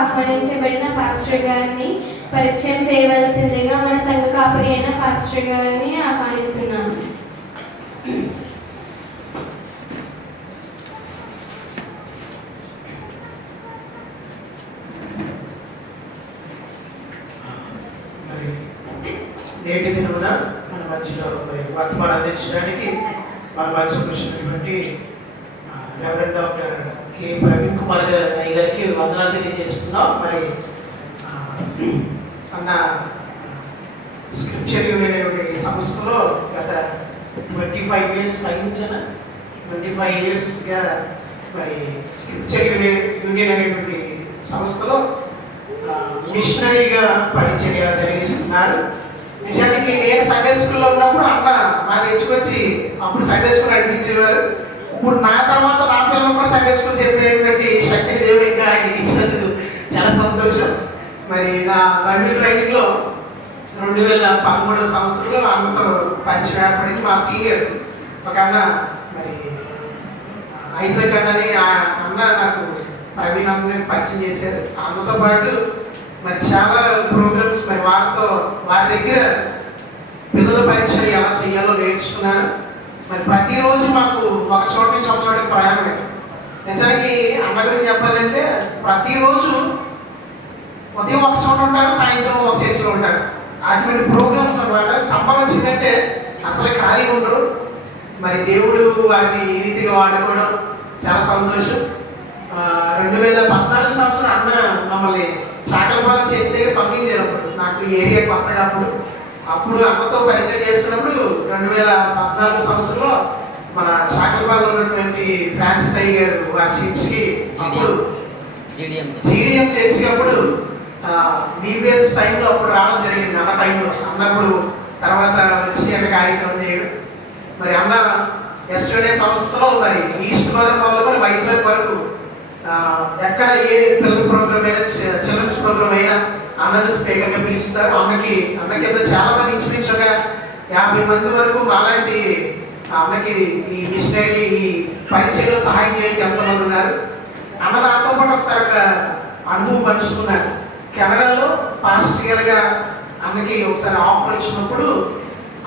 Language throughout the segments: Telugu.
ఆహ్వానించబడిన పాస్టర్ గారిని పరిచయం చేయవలసిందిగా మన సంఘ కాపరి అయిన పాస్టర్ గారిని ఆహ్వానిస్తున్నాము. నేటి దినమున మన మధ్యలో వర్తమానం అందించడానికి మన మధ్యలో వచ్చినటువంటి reverend doctor K Praveen Kumar గారికి వందనాలు తెలియజేస్తున్నాం. మరి అన్న స్క్రిప్చర్ యూనియన్ అనేటువంటి సంస్థలో గత 25 years 25 yearsగా మరి స్క్రిప్చర్ యూనియన్ అనేటువంటి సంస్థలో మిషనరీగా పరిచర్య జరిగిస్తున్నారు. నిజానికి నేను సండే స్కూల్లో ఉన్నప్పుడు అన్న మా తెచ్చుకొచ్చి అప్పుడు సండే స్కూల్ నడిపించేవారు. ఇప్పుడు నా తర్వాత నా పిల్లలు కూడా సండే స్కూల్ చెప్పేటువంటి శక్తిని దేవుడు ఇంకా ఆయనకి ఇచ్చినందుకు చాలా సంతోషం. మరి నా బైబిల్ ట్రైనింగ్లో 2013 సంవత్సరంలో అన్నతో పరిచయం ఏర్పడింది. మా సీనియర్ ఒక అన్న మరి ఐజక్ అన్నని అన్న నాకు ప్రవీణ్ అన్నని పరిచయం చేశారు. అన్నతో పాటు మరి చాలా ప్రోగ్రామ్స్ మరి వారి దగ్గర పిల్లల పరిచయం ఎలా చేయాలో నేర్చుకున్నాను. మరి ప్రతిరోజు మాకు ఒక చోట నుంచి ఒక చోటకి ప్రయాణమే. నిజానికి అన్న గురించి చెప్పాలంటే ప్రతిరోజు ఉదయం ఒక చోట ఉంటారు, సాయంత్రం ఒక చర్చిలో ఉంటారు. అటువంటి ప్రోగ్రామ్స్ అన్నమాట. సంబరం వచ్చిందంటే అసలు ఖాళీగా ఉండరు. మరి దేవుడు వారిని ఈ రీతిగా వాడుకోవడం చాలా సంతోషం. 2014 సంవత్సరం అన్న మమ్మల్ని చాకలపాలెం చర్చి దగ్గర పంపించారు. నాకు ఏరియా కొత్తగా అప్పుడు అన్నతో పరిచయం చేస్తున్నప్పుడు 2014 సంవత్సరంలో మన చాకలపాలెం ఉన్నటువంటి ఫ్రాన్సిస్ అయ్య గారు వారి చర్చికి అప్పుడు జీడిఎం చర్చికి అప్పుడు బీబీఎస్ టైంలో అప్పుడు రావడం జరిగింది. అన్న టైంలో అన్నప్పుడు తర్వాత వచ్చి అక్కడ కార్యక్రమం చేయడం. మరి అన్న ఎస్టర్డే సంస్థలో మరి ఈస్ట్ గోదావరి కూడా వైజాగ్ వరకు ఎక్కడ ఏ పిల్లల ప్రోగ్రామ్ అయినా చిల్డ్రన్స్ ప్రోగ్రామ్ అయినా అన్నని స్పీకర్గా పిలుస్తారు. అన్నకి కింద చాలా మంది ఇంచుమించుగా 50 మంది వరకు అలాంటి అన్నకి ఈ మిషనరీ ఈ పరిచయంలో సహాయం చేయడానికి ఎంతమంది ఉన్నారు. అన్న నాతో పాటు ఒకసారి ఒక అనుభవం పంచుకున్నారు. కెనడాలో పాస్టర్ గారుగా అన్నకి ఒకసారి ఆఫర్ వచ్చినప్పుడు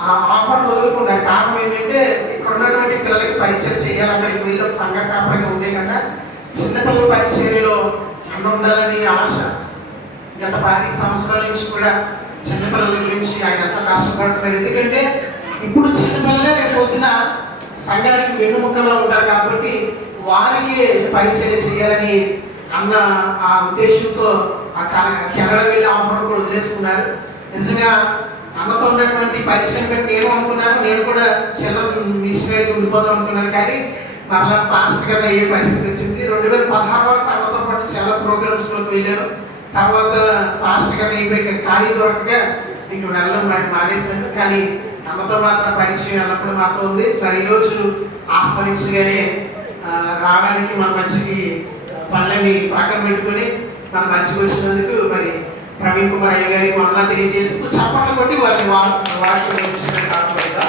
ఆ ఆఫర్ వదులుకున్నారు. కారణం ఏంటంటే ఇక్కడ ఉన్నటువంటి పిల్లలకి పరిచయం చేయాలి, అక్కడికి వెళ్ళి ఒక సంఘ కాపరిగా ఉండే కదా చిన్నపిల్లల పరిచర్యలో అన్న ఉండాలని ఆశ. గత 10 సంవత్సరాల నుంచి కూడా చిన్నపిల్లల గురించి ఆయన అంతా కష్టపడుతున్నారు. ఎందుకంటే ఇప్పుడు చిన్నపిల్లలే రేపు పొద్దున సంఘానికి వెన్నుముక్కలో ఉంటారు కాబట్టి వారికి పరిచర్య చేయాలని అన్న ఆ ఉద్దేశంతో ఆ కెనడా వెళ్ళి ఆఫర్ కూడా వదిలేసుకున్నారు. నిజంగా అన్నతో ఉన్నటువంటి పరిచయం బట్టి నేను అనుకున్నాను, నేను కూడా చిల్డ్రన్ మిషనరీ ఉండిపోదాం అనుకున్నాను. కానీ మరలా పాస్టర్ గారు అయ్యే పరిస్థితి వచ్చింది. 2016 వరకు అన్నతో పాటు చాలా ప్రోగ్రామ్స్లోకి వెళ్ళాను. తర్వాత పాస్టర్ గారు అయిపోయి ఖాళీ దొరకక ఇంక వెళ్ళడం మానేశాను. కానీ అన్నతో మాత్రం పరిచయం అన్నప్పుడు మాతో ఉంది. మరి ఈరోజు ఆహ్వానించగానే రావడానికి మన మంచికి పనులని ప్రక్కన పెట్టుకొని మన మంచికి వచ్చినందుకు మరి ప్రవీణ్ కుమార్ అయ్య గారికి వందనాలు తెలియజేస్తూ చప్పట్లు కొట్టి వారిని వాక్యం కాకుండా